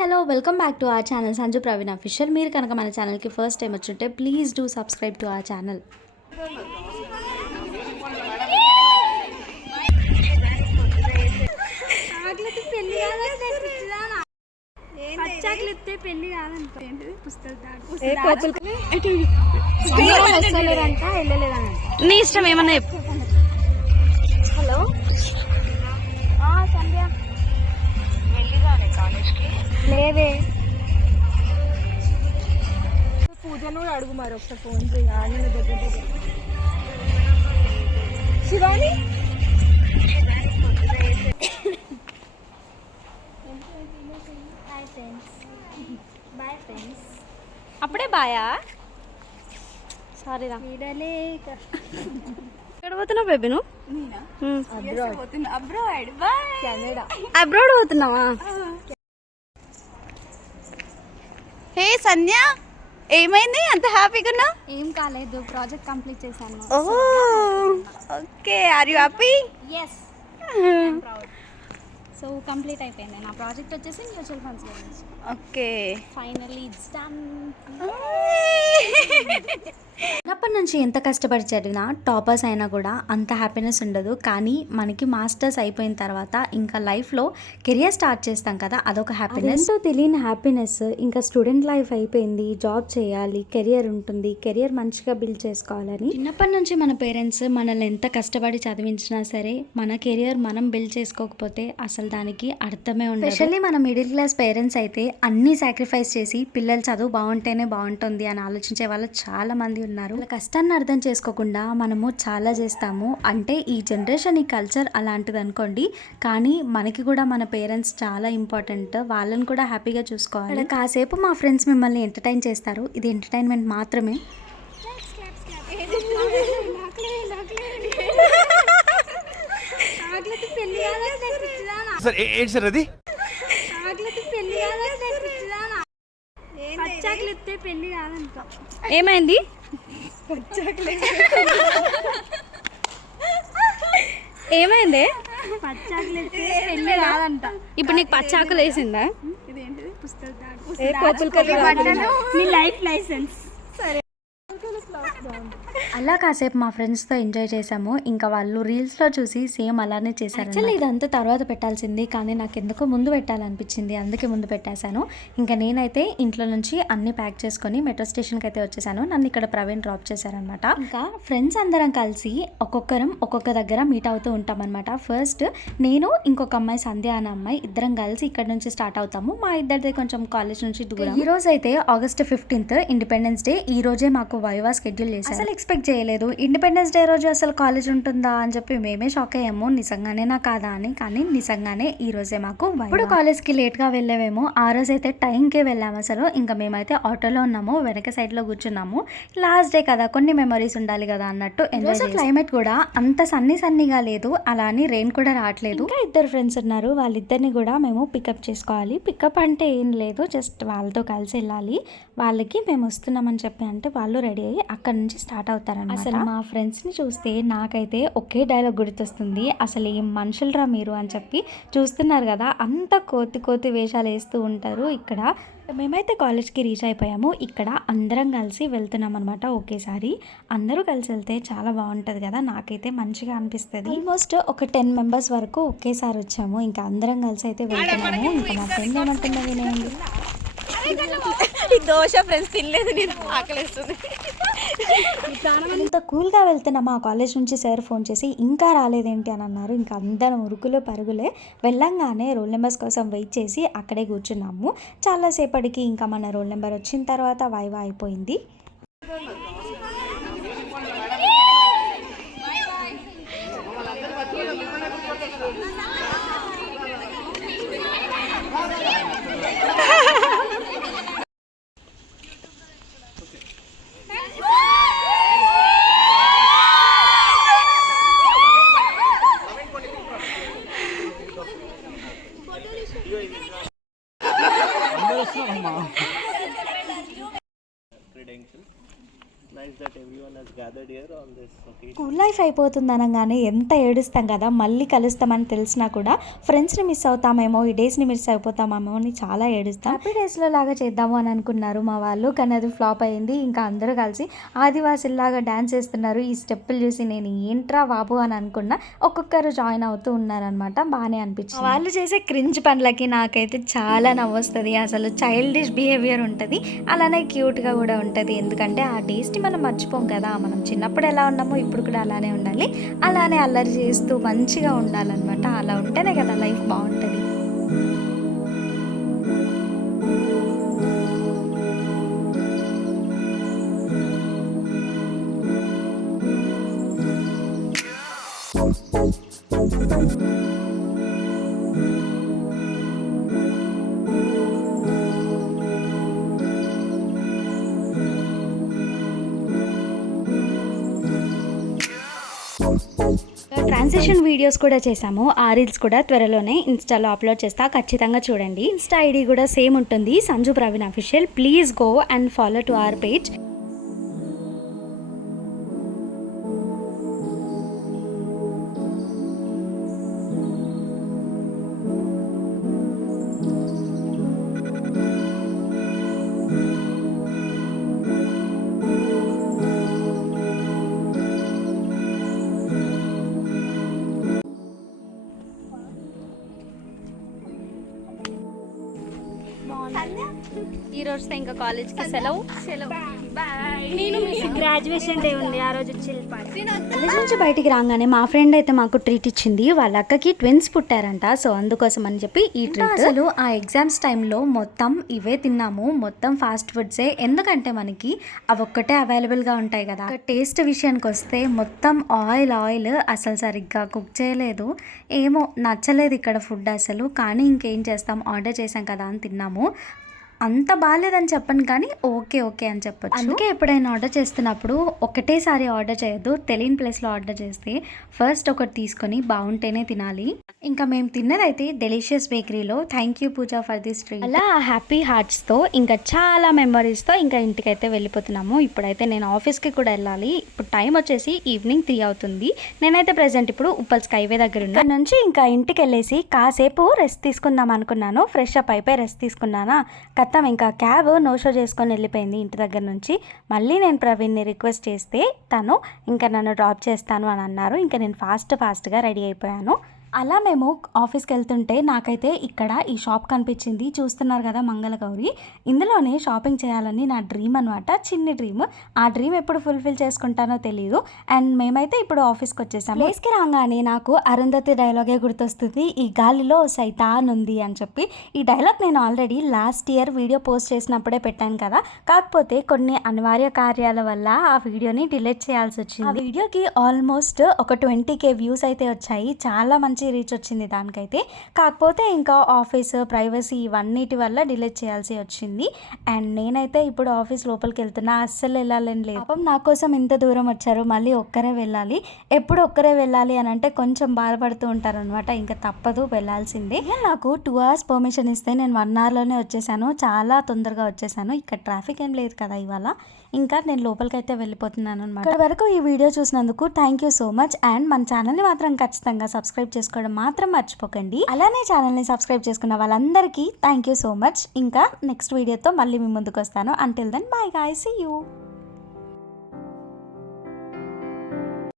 Hello welcome back to our channel Sanju Praveen official. మీరు కనుక మన ఛానల్కి ఫస్ట్ టైం వచ్చుంటే please do subscribe to our channel. నీ ఇష్టం ఏమన్నా చెప్పు. హలో లేవే పూజను అడుగు మరి ఒకసారి ఫోన్ చేయాలి దగ్గర శివాని అప్పుడే బాయా సారీ రా. ఎక్కడ పోతున్నావు బేబీ నువ్వు? అబ్రాడ్ పోతున్నావా? హే సంధ్య, ఏమైంది అంత హ్యాపీగా ఉన్నావు? ఏం కాలేదు, ప్రాజెక్ట్ కంప్లీట్ చేశాను. Okay, are you happy? Yes, so complete అయిపోయింది నా ప్రాజెక్ట్ వచ్చేసి మ్యూచువల్ ఫండ్స్ గురించి. Okay, finally it's done. చిన్నప్పటి నుంచి ఎంత కష్టపడి చదివినా టాపర్స్ అయినా కూడా అంత హ్యాపీనెస్ ఉండదు. కానీ మనకి మాస్టర్స్ అయిపోయిన తర్వాత ఇంకా లైఫ్లో కెరియర్ స్టార్ట్ చేస్తాం కదా, అదొక హ్యాపీనెస్. తెలియని హ్యాపీనెస్. ఇంకా స్టూడెంట్ లైఫ్ అయిపోయింది, జాబ్ చేయాలి, కెరియర్ ఉంటుంది, కెరియర్ మంచిగా బిల్డ్ చేసుకోవాలని. చిన్నప్పటి నుంచి మన పేరెంట్స్ మనల్ని ఎంత కష్టపడి చదివించినా సరే మన కెరియర్ మనం బిల్డ్ చేసుకోకపోతే అసలు దానికి అర్థమే ఉండదు. స్పెషల్లీ మన మిడిల్ క్లాస్ పేరెంట్స్ అయితే అన్ని సాక్రిఫైస్ చేసి పిల్లలు చదువు బాగుంటేనే బాగుంటుంది అని ఆలోచించే వాళ్ళు చాలా మంది ఉన్నారు. వాళ్ళ కష్టాన్ని అర్థం చేసుకోకుండా మనము చాలా చేస్తాము. అంటే ఈ జనరేషన్, ఈ కల్చర్ అలాంటిది అనుకోండి. కానీ మనకి కూడా మన పేరెంట్స్ చాలా ఇంపార్టెంట్. వాళ్ళని కూడా హ్యాపీగా చూసుకోవాలి. కాసేపు మా ఫ్రెండ్స్ మిమ్మల్ని ఎంటర్టైన్ చేస్తారు. ఇది ఎంటర్టైన్మెంట్ మాత్రమే. ఏమైంది? ఏమైంది? ఇప్పుడు నీకు పచ్చాకులు వేసిందా? Life license. అలా కాసేపు మా ఫ్రెండ్స్తో ఎంజాయ్ చేసాము. ఇంకా వాళ్ళు రీల్స్లో చూసి సేమ్ అలానే చేశారు. యాక్చువల్లీ ఇదంతా తర్వాత పెట్టాల్సింది, కానీ నాకు ఎందుకో ముందు పెట్టాలనిపించింది, అందుకే ముందు పెట్టేశాను. ఇంకా నేనైతే ఇంట్లో నుంచి అన్ని ప్యాక్ చేసుకొని మెట్రో స్టేషన్కి అయితే వచ్చేసాను. నన్ను ఇక్కడ ప్రవీణ్ డ్రాప్ చేశారనమాట. ఇంకా ఫ్రెండ్స్ అందరం కలిసి ఒక్కొక్కరం ఒక్కొక్క దగ్గర మీట్ అవుతూ ఉంటాం అనమాట. ఫస్ట్ నేను, ఇంకొక అమ్మాయి సంధ్య అనే అమ్మాయి, ఇద్దరం కలిసి ఇక్కడ నుంచి స్టార్ట్ అవుతాము. మా ఇద్దరిది కొంచెం కాలేజ్ నుంచి దూరం. ఈ రోజు అయితే August 15th ఇండిపెండెన్స్ డే. ఈ రోజే మాకు వైవా షెడ్యూల్ చేశారు. అసలు ఎక్స్పెక్ట్ చేయలేదు ఇండిపెండెన్స్ డే రోజు అసలు కాలేజ్ ఉంటుందా అని చెప్పి మేమే షాక్ అయ్యాము, నిజంగానేనా కాదా అని. కానీ నిజంగానే ఈ రోజే మాకు ఇప్పుడు కాలేజ్కి లేట్గా వెళ్ళేవేమో. ఆ రోజు అయితే టైంకే వెళ్ళాము అసలు. ఇంకా మేమైతే ఆటోలో ఉన్నాము, వెనక సైడ్లో కూర్చున్నాము. లాస్ట్ డే కదా, కొన్ని మెమరీస్ ఉండాలి కదా అన్నట్టు ఎంజాయ్. క్లైమేట్ కూడా అంత సన్నీగా లేదు, అలా అని రెయిన్ కూడా రావట్లేదు. ఇంకా ఇద్దరు ఫ్రెండ్స్ ఉన్నారు, వాళ్ళిద్దరిని కూడా మేము పికప్ చేసుకోవాలి. పికప్ అంటే ఏం లేదు, జస్ట్ వాళ్ళతో కలిసి వెళ్ళాలి. వాళ్ళకి మేము వస్తున్నామని చెప్పి అంటే వాళ్ళు రెడీ అయ్యి అక్కడ నుంచి స్టార్ట్ అవుతారన్నమాట. అసలు మా ఫ్రెండ్స్ని చూస్తే నాకైతే ఒకే డైలాగ్ గుర్తొస్తుంది, అసలు ఏం మనుషులరా మీరు అని చెప్పి. చూస్తున్నారు కదా, అంత కోతి వేషాలు వేస్తూ ఉంటారు. ఇక్కడ మేమైతే కాలేజ్కి రీచ్ అయిపోయాము. ఇక్కడ అందరం కలిసి వెళ్తున్నాం అనమాట. ఒకేసారి అందరూ కలిసి వెళ్తే చాలా బాగుంటుంది కదా, నాకైతే మంచిగా అనిపిస్తుంది. ఆల్మోస్ట్ ఒక 10 మెంబర్స్ వరకు ఒకేసారి వచ్చాము. ఇంకా అందరం కలిసి అయితే వెళ్తున్నాము. ఇంకా మా ఫ్రెండ్ ఏమంటుందో వినేయండి. దోశ ఫ్రెండ్స్ తినలేదు, నేను ఆకలిస్తుంది. ఇంత కూల్గా వెళ్తున్నా మా కాలేజ్ నుంచి సార్ ఫోన్ చేసి ఇంకా రాలేదేంటి అని అన్నారు. ఇంకా అందరం ఉరుకులు పరుగులే. వెళ్ళంగానే రోల్ నెంబర్స్ కోసం వెయిట్ చేసి అక్కడే కూర్చున్నాము. చాలాసేపటికి ఇంకా మన రోల్ నెంబర్ వచ్చిన తర్వాత వైవా అయిపోయింది. gathered here on this occasion. School life అయిపోతుంది అనగానే ఎంత ఏడుస్తాం కదా, మళ్ళీ కలుస్తామని తెలిసినా కూడా ఫ్రెండ్స్ని మిస్ అవుతామేమో, ఈ డేస్ని మిస్ అయిపోతామేమో అని చాలా ఏడుస్తాం. హ్యాపీ డేస్లో లాగా చేద్దాము అని అనుకున్నారు మా వాళ్ళు, కానీ అది ఫ్లాప్ అయింది. ఇంకా అందరూ కలిసి ఆదివాసుల్లాగా డ్యాన్స్ చేస్తున్నారు. ఈ స్టెప్పులు చూసి నేను ఏంట్రా బాబు అని అనుకున్నా. ఒక్కొక్కరు జాయిన్ అవుతూ ఉన్నారనమాట. బాగానే అనిపించింది. వాళ్ళు చేసే క్రింజ్ పనులకి నాకైతే చాలా నవ్వొస్తుంది. అసలు చైల్డిష్ బిహేవియర్ ఉంటుంది, అలానే క్యూట్గా కూడా ఉంటుంది. ఎందుకంటే ఆ డేస్ని మనం మర్చిపోం కదా. మనం చిన్నప్పుడు ఎలా ఉన్నామో ఇప్పుడు కూడా అలానే ఉండాలి, అలానే అల్లరి చేస్తూ మంచిగా ఉండాలన్నమాట. అలా ఉంటేనే కదా లైఫ్ బాగుంటుంది. ట్రాన్సిషన్ వీడియోస్ కూడా చేసాము. ఆ రీల్స్ కూడా త్వరలోనే ఇన్స్టాలో అప్లోడ్ చేస్తా, ఖచ్చితంగా చూడండి. ఇన్స్టా ఐడి కూడా సేమ్ ఉంటుంది, Sanju Praveen official. Please go and follow to our page. ఈ రోజుతో ఇంకా కాలేజ్కి సెలవు. నేను గ్రాడ్యుయేషన్ డే ఉంది ఆ రోజు చిల్ పార్టీ. కాలేజ్ నుంచి బయటికి రాగానే మా ఫ్రెండ్ అయితే మాకు ట్రీట్ ఇచ్చింది. వాళ్ళ అక్కకి ట్విన్స్ పుట్టారంట, సో అందుకోసం అని చెప్పి ఈ ట్రీట్. అసలు ఆ ఎగ్జామ్స్ టైంలో మొత్తం ఇవే తిన్నాము, మొత్తం ఫాస్ట్ ఫుడ్సే. ఎందుకంటే మనకి అవి ఒక్కటే అవైలబుల్గా ఉంటాయి కదా. టేస్ట్ విషయానికి వస్తే మొత్తం ఆయిల్ అసలు సరిగ్గా కుక్ చేయలేదు. ఏమో నచ్చలేదు ఇక్కడ ఫుడ్ అసలు. కానీ ఇంకేం చేస్తాం, ఆర్డర్ చేసాం కదా అని తిన్నాము. అంత బాగాలేదని చెప్పను, కానీ ఓకే అని చెప్పచ్చు. అందుకే ఎప్పుడైనా ఆర్డర్ చేస్తున్నప్పుడు ఒకటేసారి ఆర్డర్ చేయొద్దు. తెలియని ప్లేస్లో ఆర్డర్ చేస్తే ఫస్ట్ ఒకటి తీసుకొని బాగుంటేనే తినాలి. ఇంకా మేము తిన్నదైతే డెలిషియస్ బేకరీలో. Thank you Puja for this treat. అలా హ్యాపీ హార్ట్స్తో ఇంకా చాలా మెమరీస్తో ఇంకా ఇంటికైతే వెళ్ళిపోతున్నాము. ఇప్పుడైతే నేను ఆఫీస్కి కూడా వెళ్ళాలి. ఇప్పుడు టైం వచ్చేసి ఈవినింగ్ 3 అవుతుంది. నేనైతే ప్రెజెంట్ ఇప్పుడు ఉప్పల్ స్కైవే దగ్గర ఉన్నా. ఇక్కడ నుంచి ఇంకా ఇంటికి వెళ్ళేసి కాసేపు రెస్ట్ తీసుకుందాం అనుకున్నాను. ఫ్రెష్ అప్ అయిపోయి రెస్ట్ తీసుకున్నానా, ఇంకా క్యాబ్ నో షో చేసుకొని వెళ్ళిపోయింది ఇంటి దగ్గర నుంచి. మళ్ళీ నేను ప్రవీణ్ని రిక్వెస్ట్ చేస్తే తను ఇంకా నన్ను డ్రాప్ చేస్తాను అని అన్నారు. ఇంకా నేను ఫాస్ట్గా రెడీ అయిపోయాను. అలా మేము ఆఫీస్కి వెళ్తుంటే నాకైతే ఇక్కడ ఈ షాప్ కనిపించింది. చూస్తున్నారు కదా, మంగళగౌరి. ఇందులోనే షాపింగ్ చేయాలని నా డ్రీమ్ అనమాట, చిన్ని డ్రీమ్. ఆ డ్రీమ్ ఎప్పుడు ఫుల్ఫిల్ చేసుకుంటానో తెలియదు. అండ్ మేమైతే ఇప్పుడు ఆఫీస్కి వచ్చేసాము. ప్లేస్కి రాగానే నాకు అరుంధతి డైలాగే గుర్తొస్తుంది, ఈ గాలిలో సైతాన్ ఉంది అని చెప్పి. ఈ డైలాగ్ నేను already last year video post చేసినప్పుడే పెట్టాను కదా. కాకపోతే కొన్ని అనివార్య కార్యాల వల్ల ఆ వీడియోని డిలీట్ చేయాల్సి వచ్చింది. ఆ వీడియోకి ఆల్మోస్ట్ ఒక 20K వ్యూస్ అయితే వచ్చాయి. చాలా మంచి రీచ్ వచ్చింది దానికైతే. కాకపోతే ఇంకా ఆఫీస్ ప్రైవసీ ఇవన్నిటి వల్ల డిలీట్ చేయాల్సి వచ్చింది. అండ్ నేనైతే ఇప్పుడు ఆఫీస్ లోపలికి వెళ్తున్నా, అస్సలు వెళ్ళాలని లేదు. పాపం నా కోసం ఇంత దూరం వచ్చారు, మళ్ళీ ఒక్కరే వెళ్ళాలి. ఎప్పుడు ఒక్కరే వెళ్ళాలి అని అంటే కొంచెం బాధపడుతూ ఉంటారు అనమాట. ఇంకా తప్పదు, వెళ్ళాల్సిందే. నాకు 2 hours పర్మిషన్ ఇస్తే నేను 1 hourలోనే వచ్చేసాను. చాలా తొందరగా వచ్చేసాను. ఇక్కడ ట్రాఫిక్ ఏం లేదు కదా ఇవాళ. ఇంకా నేను లోపలికి అయితే వెళ్ళిపోతున్నాను అనమాట. ఇక్కడ వరకు ఈ వీడియో చూసినందుకు thank you so much. And మన ఛానల్ని మాత్రం ఖచ్చితంగా సబ్స్క్రైబ్ చేసుకోవడం మాత్రం మర్చిపోకండి. అలానే ఛానల్ని సబ్స్క్రైబ్ చేసుకున్న వాళ్ళందరికీ థ్యాంక్ యూ సో మచ్. ఇంకా నెక్స్ట్ వీడియోతో మళ్ళీ మీ ముందుకు వస్తాను. Until then bye guys, see you.